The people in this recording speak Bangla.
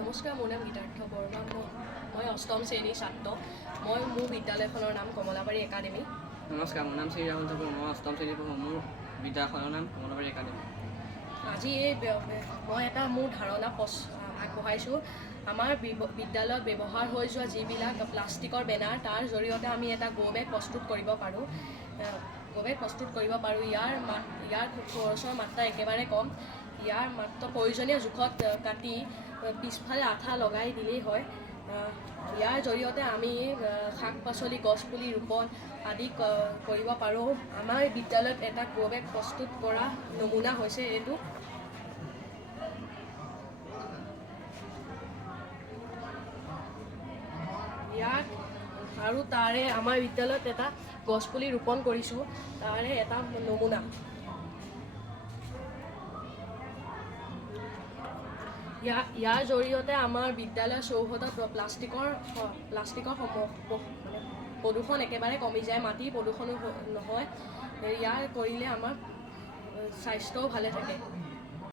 নমস্কাৰ মোৰ নাম গীতাৰ্থ বৰ্মা মই অষ্টম শ্ৰেণীৰ ছাত্ৰ। মই মোৰ বিদ্যালয়খনৰ নাম কমলাবাৰী একাডেমী। নমস্কাৰ মোৰ নাম শ্ৰী ৰাহুল ঠাকুৰ মই অষ্টম শ্ৰেণীত পঢ়োঁ। মোৰ বিদ্যালয়খনৰ নাম কমলাবাৰী একাডেমী। আজি এই মই এটা মোৰ ধাৰণা আগবঢ়াইছোঁ। আমাৰ বিদ্যালয়ত ব্যৱহাৰ হৈ যোৱা যিবিলাক প্লাষ্টিকৰ বেনাৰ তাৰ জৰিয়তে আমি এটা গ' বেগ প্ৰস্তুত কৰিব পাৰোঁ। গ' বেগ প্ৰস্তুত কৰিব পাৰোঁ। ইয়াৰ ইয়াৰ খৰচৰ মাত্ৰা একেবাৰে কম। ইয়াৰ মাত্ৰ প্ৰয়োজনীয় জোখত কাটি পিছফালে আঠা লগাই দিলেই হয়। ইয়াৰ জৰিয়তে আমি শাক পাচলি গছপুলি ৰোপণ আদি কৰিব পাৰোঁ। আমাৰ বিদ্যালয়ত এটা গ' বেগ প্ৰস্তুত কৰা নমুনা হৈছে এইটো। ইয়াক আৰু তাৰে আমাৰ বিদ্যালয়ত এটা গছপুলি ৰোপণ কৰিছোঁ। তাৰে এটা নমুনা। ইয়াৰ জৰিয়তে আমাৰ বিদ্যালয়ৰ চৌহদত প্লাষ্টিকৰ প্লাষ্টিকৰ মানে প্ৰদূষণ একেবাৰে কমি যায় মাটিৰ প্ৰদূষণো নহয়। ইয়াৰ কৰিলে আমাৰ স্বাস্থ্যও ভালে থাকে।